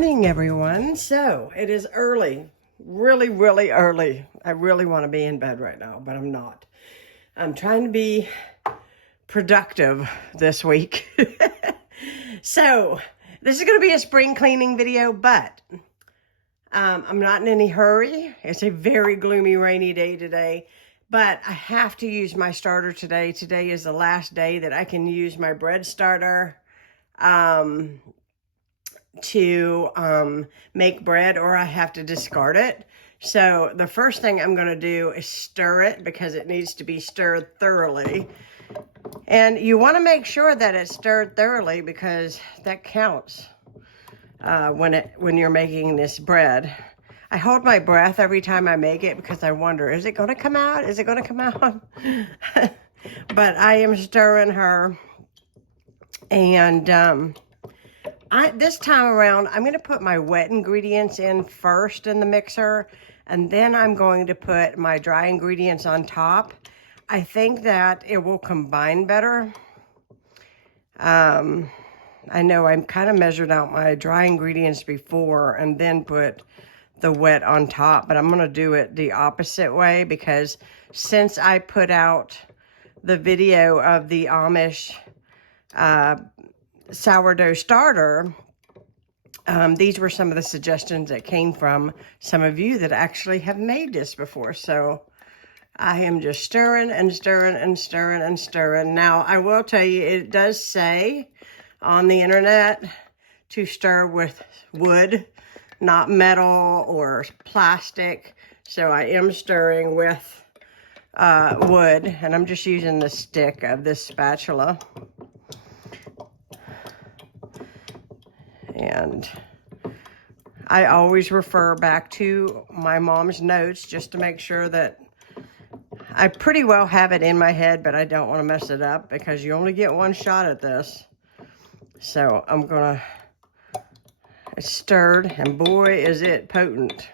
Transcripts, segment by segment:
morning, everyone. So it is early, really early. I really want to be in bed right now, but I'm not. I'm trying to be productive this week. So this is going to be a spring cleaning video, but I'm not in any hurry. It's a very gloomy, rainy day today, but I have to use my starter today. Today is the last day that I can use my bread starter to make bread, or I have to discard it. So the first thing I'm going to do is stir it because it needs to be stirred thoroughly. And you want to make sure that it's stirred thoroughly because that counts when you're making this bread. I hold my breath every time I make it because I wonder, is it going to come out? Is it going to come out? But I am stirring her. And this time around, I'm going to put my wet ingredients in first in the mixer, and then I'm going to put my dry ingredients on top. I think that it will combine better. I know I kind of measured out my dry ingredients before and then put the wet on top, but I'm going to do it the opposite way because since I put out the video of the Amish sourdough starter, these were some of the suggestions that came from some of you that actually have made this before. So I am just stirring and stirring and stirring and stirring. Now, I will tell you, it does say on the internet to stir with wood, not metal or plastic. So I am stirring with wood, and I'm just using the stick of this spatula. And I always refer back to my mom's notes just to make sure that I pretty well have it in my head, but I don't want to mess it up because you only get one shot at this. So I'm gonna, it's stirred, and boy, is it potent.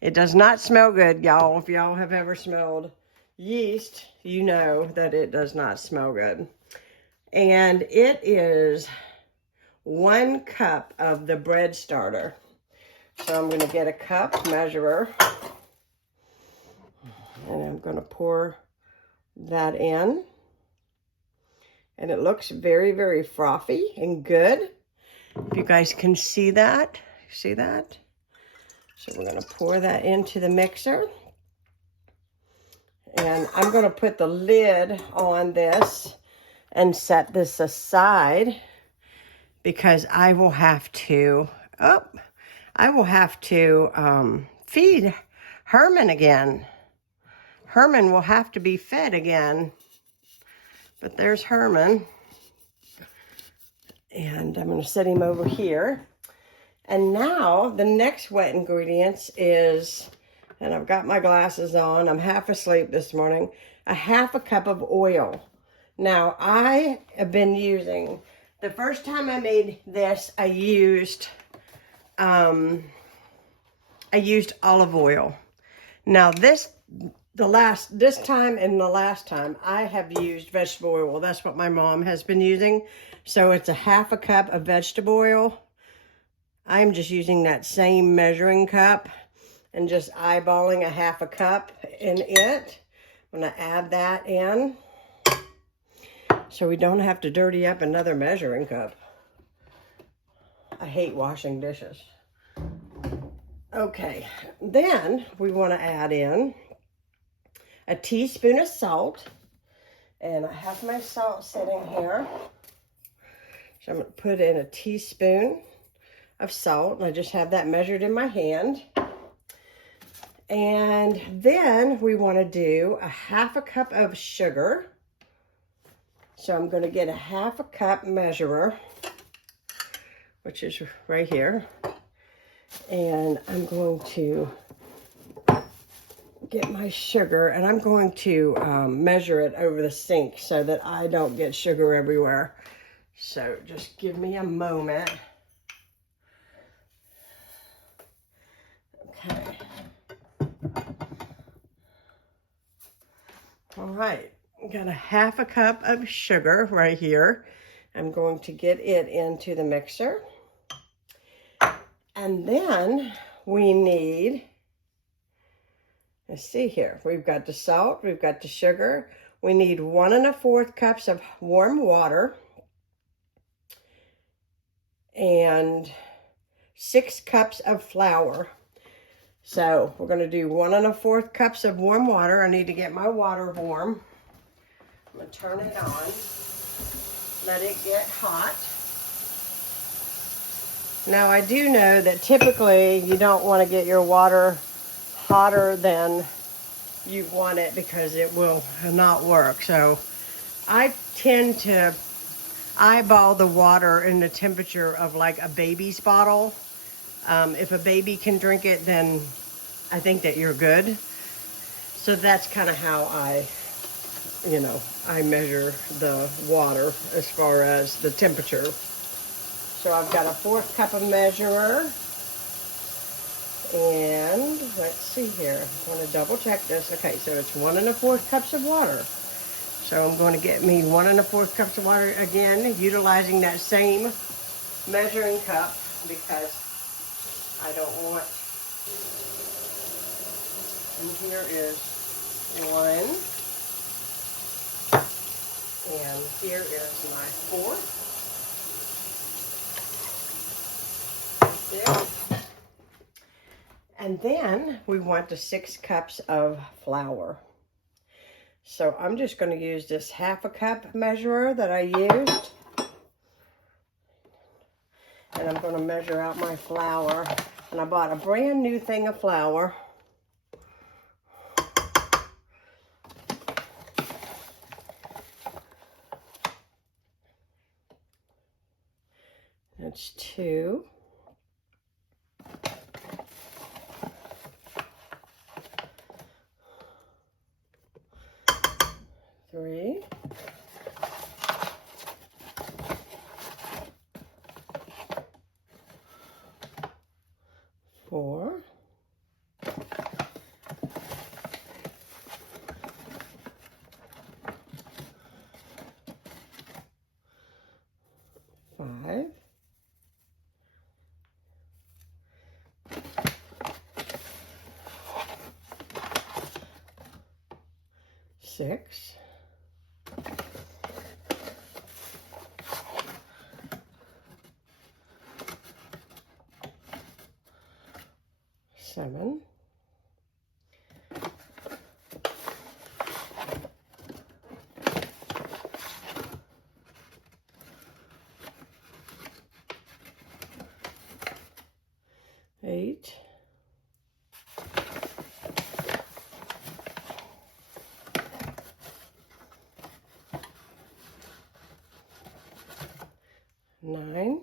It does not smell good, y'all. If y'all have ever smelled yeast, you know that it does not smell good. And it is 1 cup of the bread starter. So I'm going to get a cup measurer, and I'm going to pour that in. And it looks very frothy and good. If you guys can see that. See that? So we're going to pour that into the mixer. And I'm going to put the lid on this and set this aside because I will have to, feed Herman again. Herman will have to be fed again. But there's Herman. And I'm going to set him over here. And now the next wet ingredients is, and I've got my glasses on, I'm half asleep this morning, a 1/2 cup of oil. Now I have been using, the first time I made this, I used olive oil. Now this time and the last time I have used vegetable oil. That's what my mom has been using. So it's a 1/2 cup of vegetable oil. I'm just using that same measuring cup and just eyeballing a 1/2 cup in it. I'm gonna add that in so we don't have to dirty up another measuring cup. I hate washing dishes. Okay, then we want to add in a teaspoon of salt, and I have my salt sitting here. So I'm going to put in a teaspoon of salt, and I just have that measured in my hand. And then we want to do a 1/2 cup of sugar. So I'm going to get a 1/2 cup measurer, which is right here. And I'm going to get my sugar, and I'm going to measure it over the sink so that I don't get sugar everywhere. So just give me a moment. Okay. All right, got a 1/2 cup of sugar right here. I'm going to get it into the mixer. And then we need, let's see here, we've got the salt, we've got the sugar. We need 1 1/4 cups of warm water and 6 cups of flour. So we're going to do 1 1/4 cups of warm water. I need to get my water warm. I'm going to turn it on, let it get hot. Now I do know that typically you don't want to get your water hotter than you want it because it will not work. So I tend to eyeball the water in the temperature of like a baby's bottle. If a baby can drink it, then I think that you're good. So that's kind of how I measure the water as far as the temperature. So I've got a 1/4 cup of measurer. And let's see here. I want to double check this. Okay, so it's 1 1/4 cups of water. So I'm going to get me 1 1/4 cups of water again, utilizing that same measuring cup because I don't want. And here is 1. And here is my 4th. That's it. And then we want the 6 cups of flour. So I'm just going to use this 1/2 cup measurer that I used. And I'm going to measure out my flour. And I bought a brand new thing of flour. That's 2. 3. 4. 5. 6. 7. 8. 9.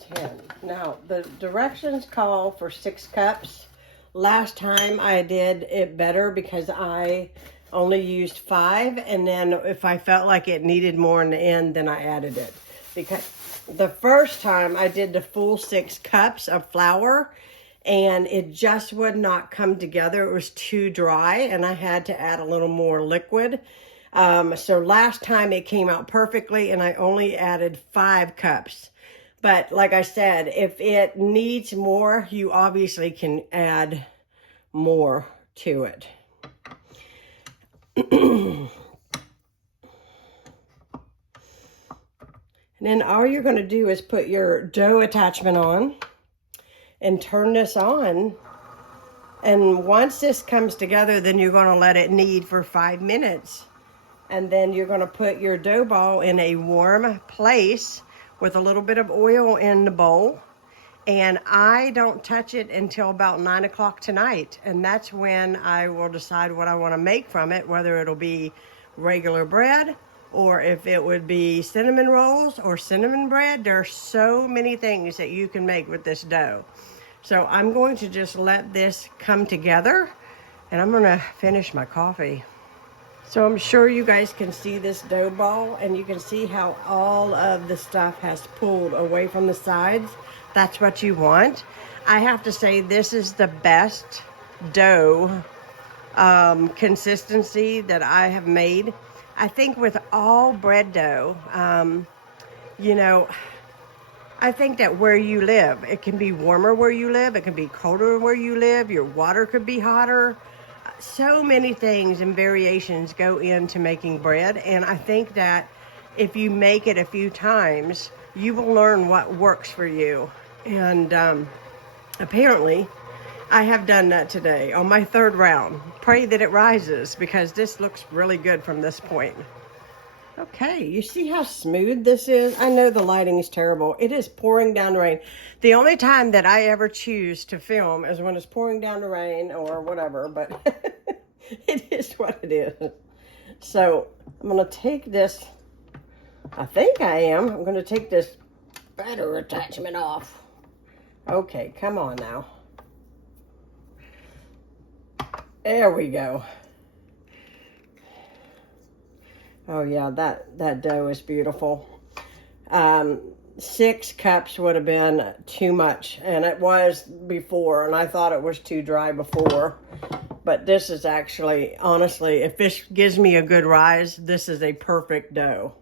10. Now, the directions call for 6 cups. Last time I did it better because I only used 5, and then if I felt like it needed more in the end, then I added it. Because the first time I did the full 6 cups of flour, and it just would not come together. It was too dry, and I had to add a little more liquid. So last time it came out perfectly, and I only added 5 cups. But like I said, if it needs more, you obviously can add more to it. And then all you're going to do is put your dough attachment on and turn this on. And once this comes together, then you're going to let it knead for 5 minutes. And then you're going to put your dough ball in a warm place with a little bit of oil in the bowl. And I don't touch it until about 9 o'clock tonight. And that's when I will decide what I want to make from it, whether it'll be regular bread or if it would be cinnamon rolls or cinnamon bread. There are so many things that you can make with this dough. So I'm going to just let this come together, and I'm going to finish my coffee. So I'm sure you guys can see this dough ball, and you can see how all of the stuff has pulled away from the sides. That's what you want. I have to say this is the best dough consistency that I have made. I think with all bread dough, you know, I think that where you live, it can be warmer where you live, it can be colder where you live, your water could be hotter. So many things and variations go into making bread, and I think that if you make it a few times, you will learn what works for you. And apparently, I have done that today on my third round. Pray that it rises, because this looks really good from this point. Okay, you see how smooth this is? I know the lighting is terrible. It is pouring down the rain. The only time that I ever choose to film is when it's pouring down the rain or whatever, but it is what it is. So I'm gonna take this, I think I am. I'm gonna take this batter attachment off. Okay, come on now. There we go. Oh yeah, that dough is beautiful. 6 cups would have been too much, and it was before, and I thought it was too dry before. But this is actually, honestly, if this gives me a good rise, this is a perfect dough.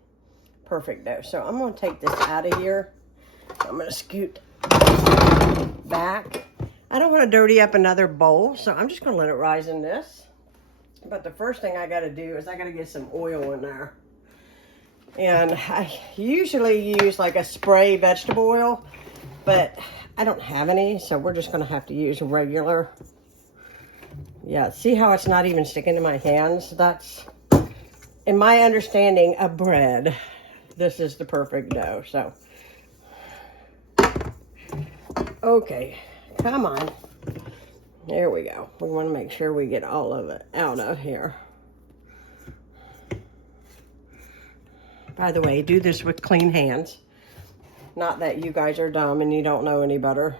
Perfect dough. So I'm going to take this out of here. I'm going to scoot back. I don't want to dirty up another bowl, so I'm just going to let it rise in this. But the first thing I got to do is I got to get some oil in there. And I usually use like a spray vegetable oil, but I don't have any, so we're just going to have to use regular. Yeah, see how it's not even sticking to my hands? That's, in my understanding of bread, this is the perfect dough. So, okay, come on. There we go. We want to make sure we get all of it out of here. By the way, do this with clean hands. Not that you guys are dumb and you don't know any better.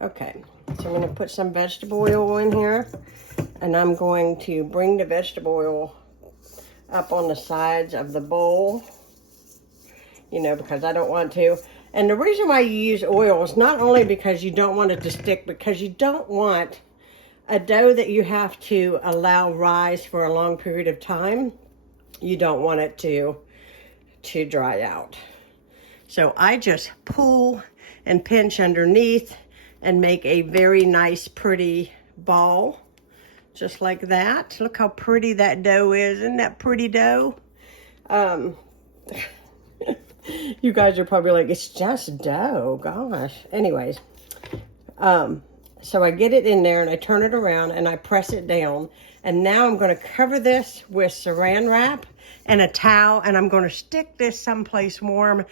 Okay, so I'm going to put some vegetable oil in here. And I'm going to bring the vegetable oil up on the sides of the bowl. You know, because I don't want to. And the reason why you use oil is not only because you don't want it to stick, because you don't want a dough that you have to allow rise for a long period of time. You don't want it to dry out. So I just pull and pinch underneath and make a very nice, pretty ball. Just like that. Look how pretty that dough is. Isn't that pretty dough? You guys are probably like, it's just dough, gosh. Anyways, so I get it in there and I turn it around and I press it down. And now I'm going to cover this with saran wrap and a towel, and I'm going to stick this someplace warm,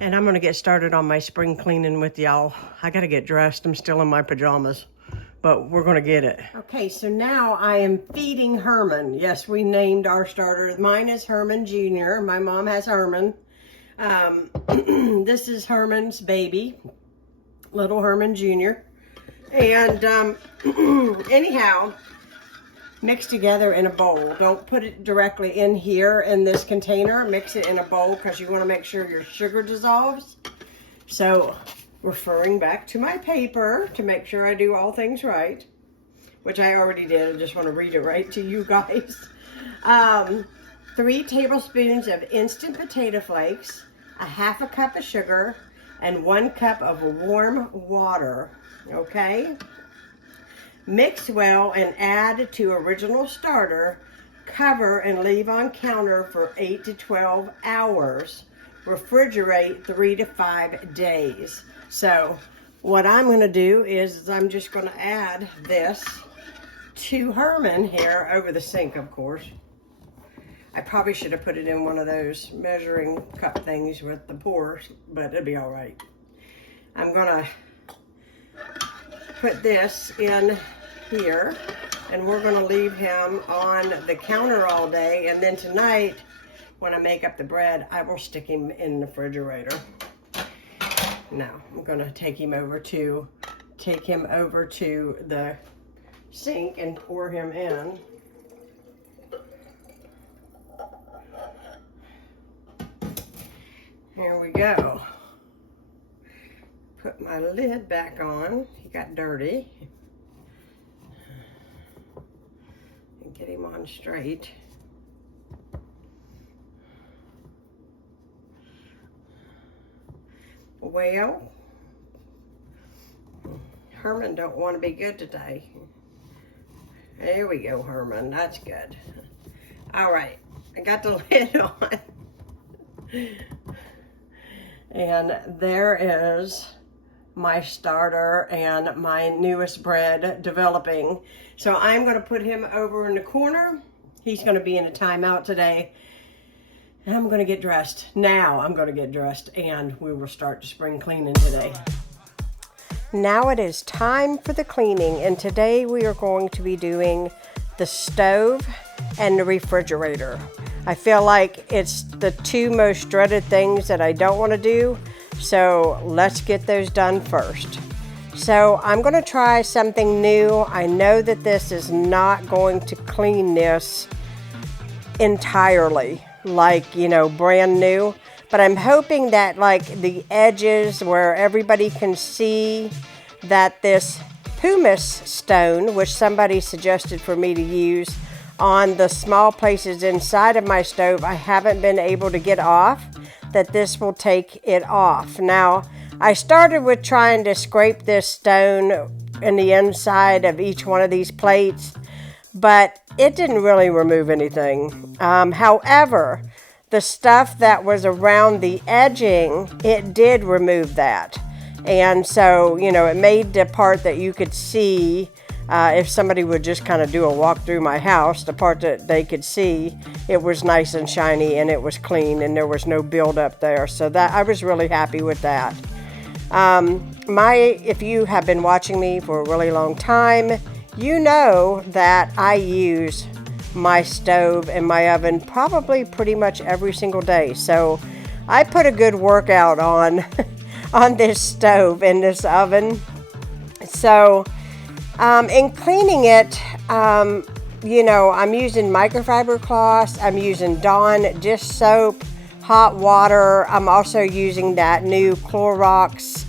and I'm going to get started on my spring cleaning with y'all. I got to get dressed. I'm still in my pajamas, but we're going to get it. Okay, so now I am feeding Herman. Yes, we named our starter. Mine is Herman Jr. My mom has Herman. This is Herman's baby, little Herman Jr. And anyhow, mix together in a bowl. Don't put it directly in here in this container. Mix it in a bowl because you want to make sure your sugar dissolves. So, referring back to my paper to make sure I do all things right, which I already did. I just want to read it right to you guys. 3 tablespoons of instant potato flakes, a half a cup of sugar, and 1 cup of warm water. Okay? Mix well and add to original starter. Cover and leave on counter for 8 to 12 hours. Refrigerate 3 to 5 days. So what I'm going to do is I'm just going to add this to Herman here over the sink, of course. I probably should have put it in one of those measuring cup things with the pores, but it'll be all right. I'm gonna put this in here, and we're gonna leave him on the counter all day, and then tonight, when I make up the bread, I will stick him in the refrigerator. Now, I'm gonna take him over to the sink and pour him in. Here we go. Put my lid back on. He got dirty. Get him on straight. Well, Herman don't want to be good today. There we go, Herman. That's good. All right, I got the lid on. And there is my starter and my newest bread developing. So I'm going to put him over in the corner. He's going to be in a timeout today. And I'm going to get dressed. Now I'm going to get dressed and we will start the spring cleaning today. Now it is time for the cleaning, and today we are going to be doing the stove and the refrigerator. I feel like it's the two most dreaded things that I don't want to do, so let's get those done first. So I'm going to try something new. I know that this is not going to clean this entirely, like, you know, brand new. But I'm hoping that like the edges where everybody can see that this pumice stone, which somebody suggested for me to use on the small places inside of my stove I haven't been able to get off, that this will take it off. Now, I started with trying to scrape this stone in the inside of each one of these plates, but it didn't really remove anything. However, the stuff that was around the edging, it did remove that. And so, you know, it made the part that you could see, if somebody would just kind of do a walk through my house, the part that they could see, it was nice and shiny and it was clean and there was no buildup there. So that I was really happy with that. If you have been watching me for a really long time, you know that I use my stove and my oven probably pretty much every single day. So I put a good workout on on this stove and this oven. So in cleaning it, you know, I'm using microfiber cloths, I'm using Dawn dish soap, hot water. I'm also using that new Clorox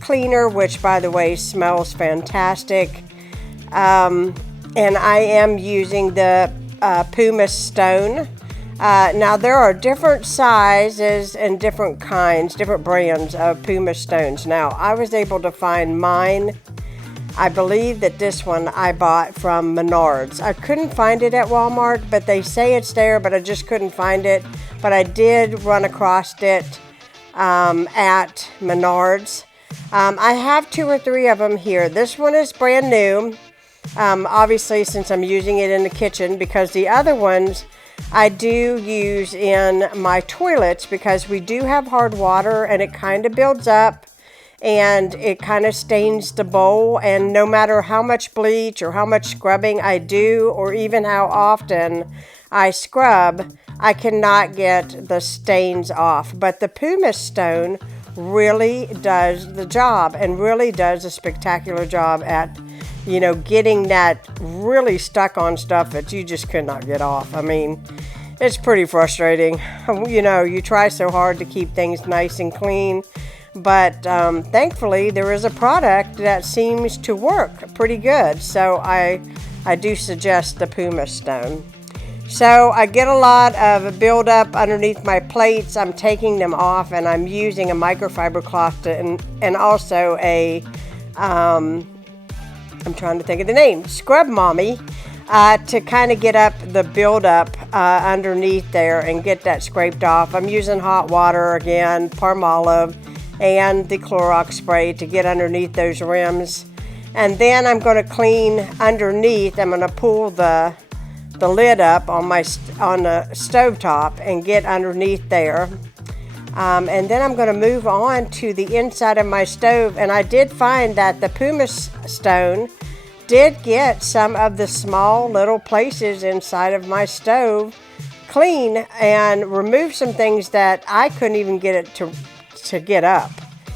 cleaner, which by the way smells fantastic. And I am using the pumice stone. Now there are different sizes and different kinds, different brands of pumice stones. Now I was able to find mine. I believe that this one I bought from Menards. I couldn't find it at Walmart, but they say it's there, but I just couldn't find it. But I did run across it at Menards. I have 2 or 3 of them here. This one is brand new. Obviously, since I'm using it in the kitchen, because the other ones I do use in my toilets because we do have hard water and it kind of builds up and it kind of stains the bowl, and no matter how much bleach or how much scrubbing I do or even how often I scrub, I cannot get the stains off. But the pumice stone really does the job and really does a spectacular job at, you know, getting that really stuck on stuff that you just could not get off. I mean, it's pretty frustrating. You know, you try so hard to keep things nice and clean, but thankfully there is a product that seems to work pretty good. So I do suggest the pumice stone. So I get a lot of buildup underneath my plates. I'm taking them off and I'm using a microfiber cloth and also a I'm trying to think of the name, Scrub Mommy, to kind of get up the buildup underneath there and get that scraped off. I'm using hot water again, Palmolive, and the Clorox spray to get underneath those rims. And then I'm going to clean underneath. I'm going to pull the lid up on the stovetop and get underneath there. And then I'm going to move on to the inside of my stove, and I did find that the pumice stone did get some of the small little places inside of my stove clean and remove some things that I couldn't even get it to get up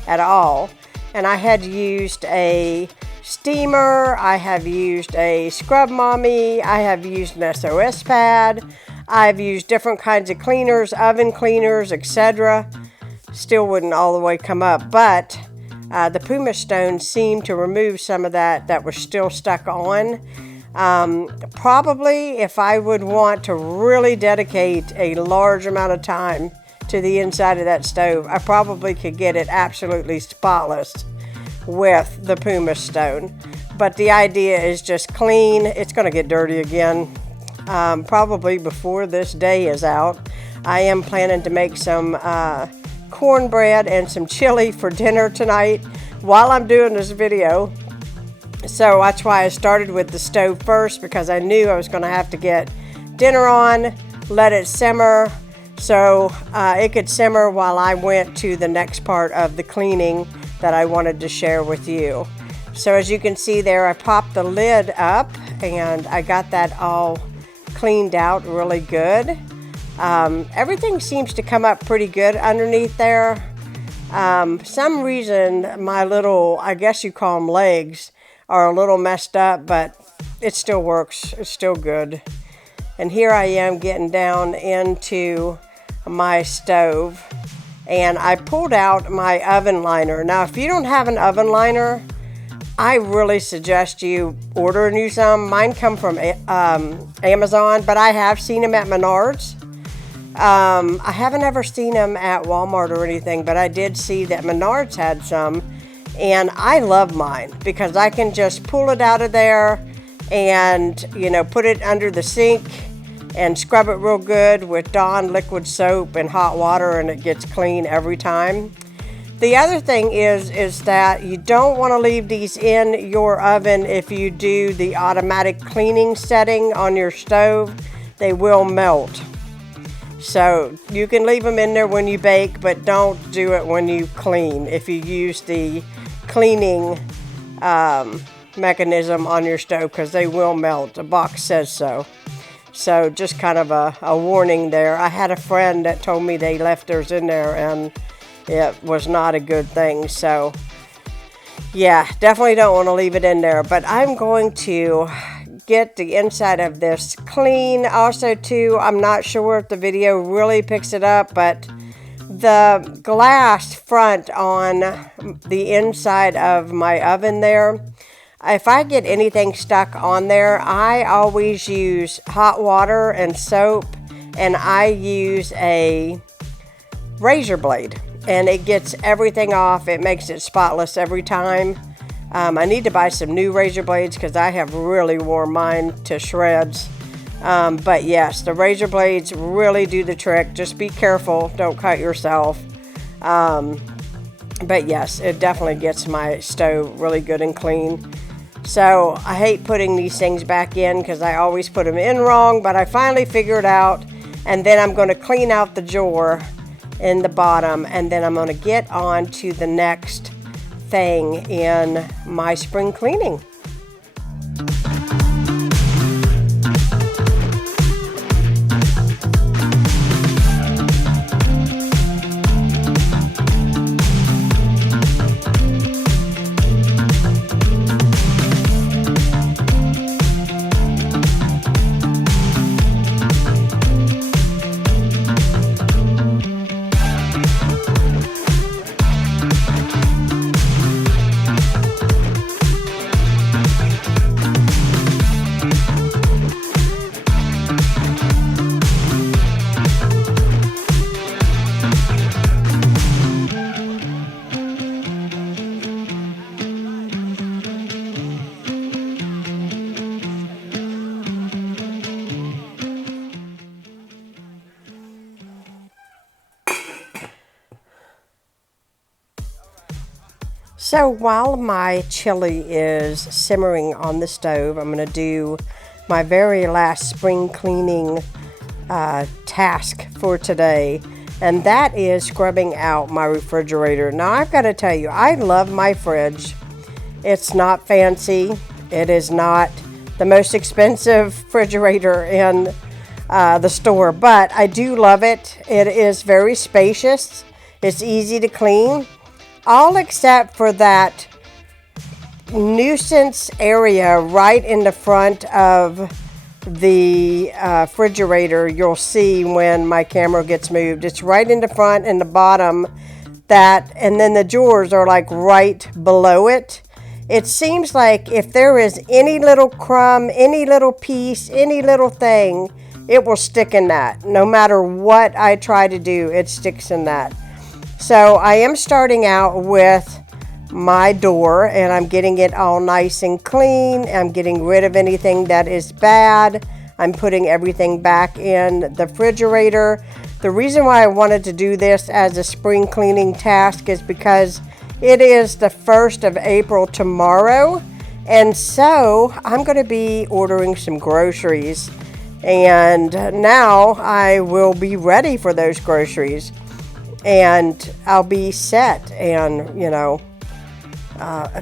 at all. And I had used a steamer, I have used a Scrub Mommy, I have used an SOS pad, I've used different kinds of cleaners, oven cleaners, etc. Still wouldn't all the way come up, but the pumice stone seemed to remove some of that was still stuck on. Probably if I would want to really dedicate a large amount of time to the inside of that stove, I probably could get it absolutely spotless with the pumice stone. But the idea is just clean. It's going to get dirty again, probably before this day is out. I am planning to make some cornbread and some chili for dinner tonight while I'm doing this video. So that's why I started with the stove first, because I knew I was going to have to get dinner on, let it simmer, so it could simmer while I went to the next part of the cleaning that I wanted to share with you. So as you can see there, I popped the lid up and I got that all cleaned out really good. Everything seems to come up pretty good underneath there. Some reason my little, I guess you call them legs, are a little messed up, but it still works. It's still good. And here I am getting down into my stove, and I pulled out my oven liner. Now, if you don't have an oven liner, I really suggest you order you some. Mine come from Amazon, but I have seen them at Menards. I haven't ever seen them at Walmart or anything, but I did see that Menards had some. And I love mine because I can just pull it out of there and, you know, put it under the sink and scrub it real good with Dawn liquid soap and hot water, and it gets clean every time. The other thing is that you don't want to leave these in your oven if you do the automatic cleaning setting on your stove. They will melt. So you can leave them in there when you bake, but don't do it when you clean if you use the cleaning mechanism on your stove, because they will melt. The box says so. So just kind of a warning there. I had a friend that told me they left theirs in there and it was not a good thing. So yeah, definitely don't want to leave it in there. But I'm going to get the inside of this clean. Also too, I'm not sure if the video really picks it up, but the glass front on the inside of my oven there, if I get anything stuck on there, I always use hot water and soap, and I use a razor blade, and it gets everything off. It makes it spotless every time. I need to buy some new razor blades because I have really worn mine to shreds. But yes, the razor blades really do the trick. Just be careful, don't cut yourself. But yes, it definitely gets my stove really good and clean. So I hate putting these things back in because I always put them in wrong, but I finally figured out. And then I'm going to clean out the drawer in the bottom, and then I'm going to get on to the next thing in my spring cleaning. So while my chili is simmering on the stove, I'm going to do my very last spring cleaning task for today, and that is scrubbing out my refrigerator. Now I've got to tell you, I love my fridge. It's not fancy. It is not the most expensive refrigerator in the store, but I do love it. It is very spacious. It's easy to clean. All except for that nuisance area right in the front of the refrigerator. You'll see when my camera gets moved. It's right in the front and the bottom, that, and then the drawers are like right below it. it seems like if there is any little crumb, any little piece, any little thing, it will stick in that. No matter what I try to do, it sticks in that. So I am starting out with my door, and I'm getting it all nice and clean. I'm getting rid of anything that is bad. I'm putting everything back in the refrigerator. The reason why I wanted to do this as a spring cleaning task is because it is the 1st of April tomorrow, and so I'm going to be ordering some groceries, and now I will be ready for those groceries, and I'll be set, and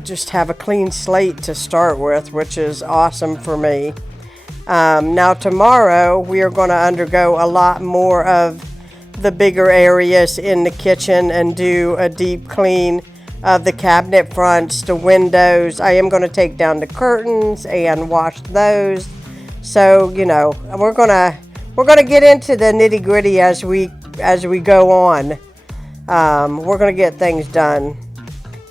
just have a clean slate to start with, which is awesome for me. Now tomorrow we are going to undergo a lot more of the bigger areas in the kitchen and do a deep clean of the cabinet fronts, the windows. I am going to take down the curtains and wash those. So we're gonna get into the nitty gritty as we go on. We're gonna get things done.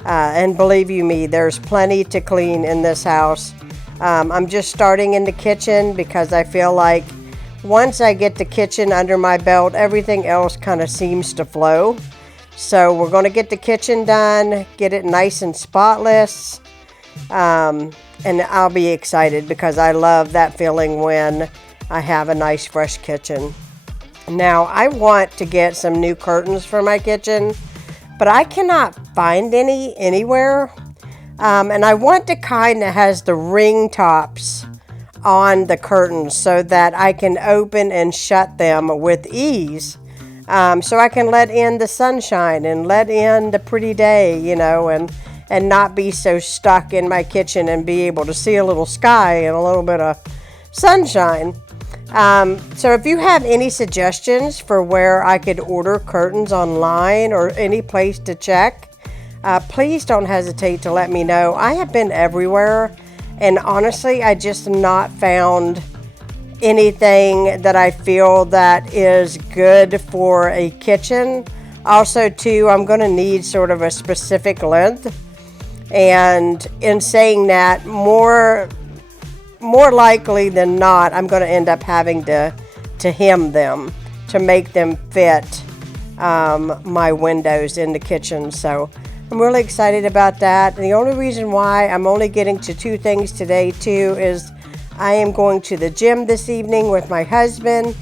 And believe you me, there's plenty to clean in this house. I'm just starting in the kitchen because I feel like once I get the kitchen under my belt, everything else kind of seems to flow. So we're going to get the kitchen done, get it nice and spotless. And I'll be excited because I love that feeling when I have a nice fresh kitchen. Now I want to get some new curtains for my kitchen, but I cannot find any anywhere. And I want the kind that has the ring tops on the curtains so that I can open and shut them with ease. So I can let in the sunshine and let in the pretty day, and not be so stuck in my kitchen and be able to see a little sky and a little bit of sunshine. So if you have any suggestions for where I could order curtains online or any place to check, please don't hesitate to let me know. I have been everywhere, and honestly, I just not found anything that I feel that is good for a kitchen. Also, too, I'm going to need sort of a specific length, and in saying that, more likely than not, I'm going to end up having to hem them to make them fit my windows in the kitchen. So I'm really excited about that. And the only reason why I'm only getting to 2 things today too is I am going to the gym this evening with my husband,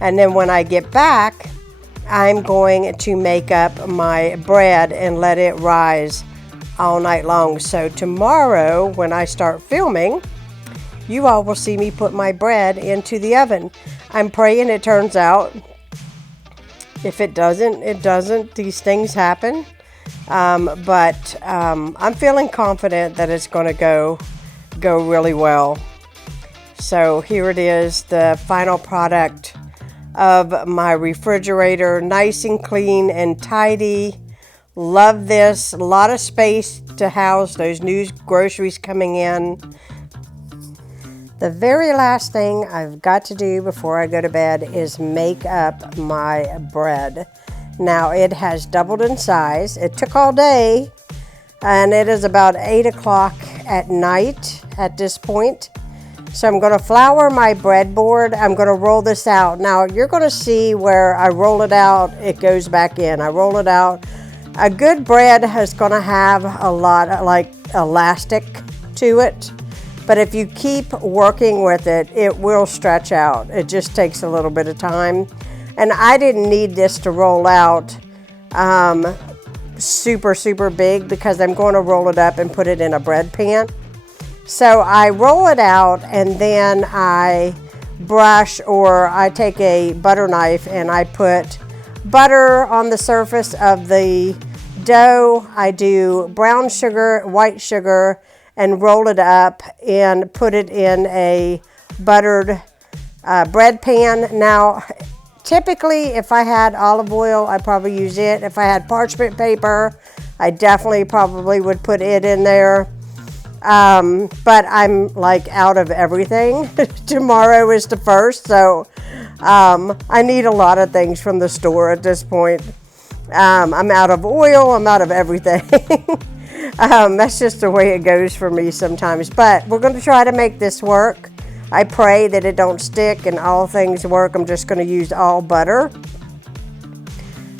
and then when I get back, I'm going to make up my bread and let it rise all night long. So tomorrow when I start filming, you all will see me put my bread into the oven. I'm praying it turns out. If it doesn't, it doesn't. These things happen. But I'm feeling confident that it's going to go really well. So here it is, the final product of my refrigerator. Nice and clean and tidy. Love this. A lot of space to house those new groceries coming in. The very last thing I've got to do before I go to bed is make up my bread. Now it has doubled in size. It took all day, and it is about 8 o'clock at night at this point. So I'm going to flour my breadboard. I'm going to roll this out. Now you're going to see where I roll it out, it goes back in. I roll it out. A good bread is going to have a lot of like elastic to it. But if you keep working with it, it will stretch out. It just takes a little bit of time. And I didn't need this to roll out super big because I'm going to roll it up and put it in a bread pan. So I roll it out, and then I brush, or I take a butter knife and I put butter on the surface of the dough. I do brown sugar, white sugar, and roll it up and put it in a buttered bread pan. Now, typically, if I had olive oil, I'd probably use it. If I had parchment paper, I definitely probably would put it in there. But I'm like out of everything. Tomorrow is the 1st, so I need a lot of things from the store at this point. I'm out of oil, I'm out of everything. That's just the way it goes for me sometimes. But we're going to try to make this work. I pray that it don't stick and all things work. I'm just going to use all butter.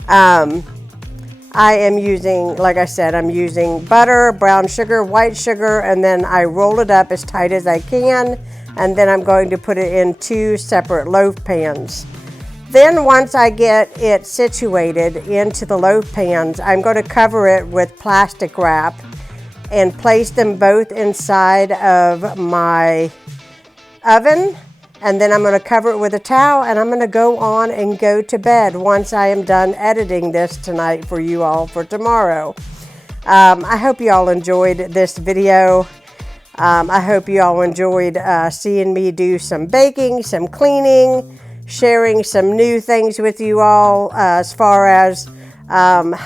I am using, like I said, I'm using butter, brown sugar, white sugar, and then I roll it up as tight as I can, and then I'm going to put it in 2 separate loaf pans. Then once I get it situated into the loaf pans, I'm going to cover it with plastic wrap and place them both inside of my oven. And then I'm going to cover it with a towel, and I'm going to go on and go to bed once I am done editing this tonight for you all for tomorrow. I hope you all enjoyed this video. I hope you all enjoyed seeing me do some baking, some cleaning, sharing some new things with you all as far as how my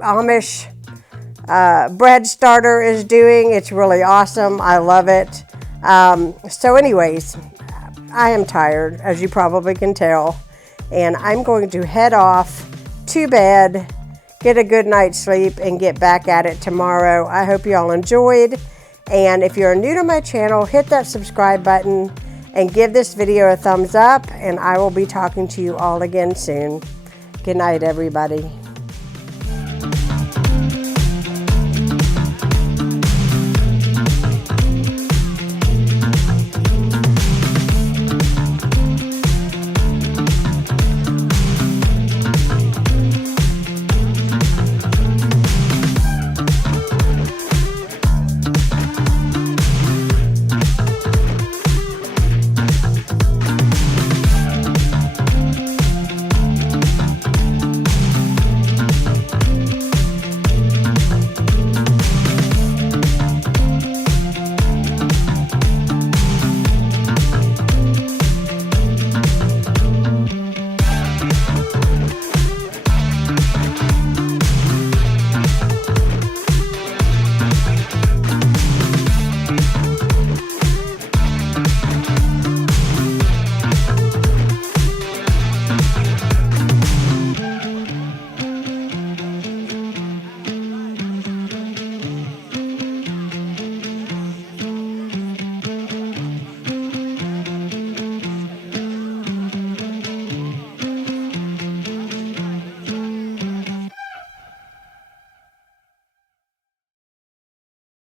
Amish bread starter is doing. It's really awesome. I love it. So anyways, I am tired, as you probably can tell, and I'm going to head off to bed, get a good night's sleep, and get back at it tomorrow. I hope you all enjoyed, and if you're new to my channel, hit that subscribe button and give this video a thumbs up, and I will be talking to you all again soon. Good night, everybody.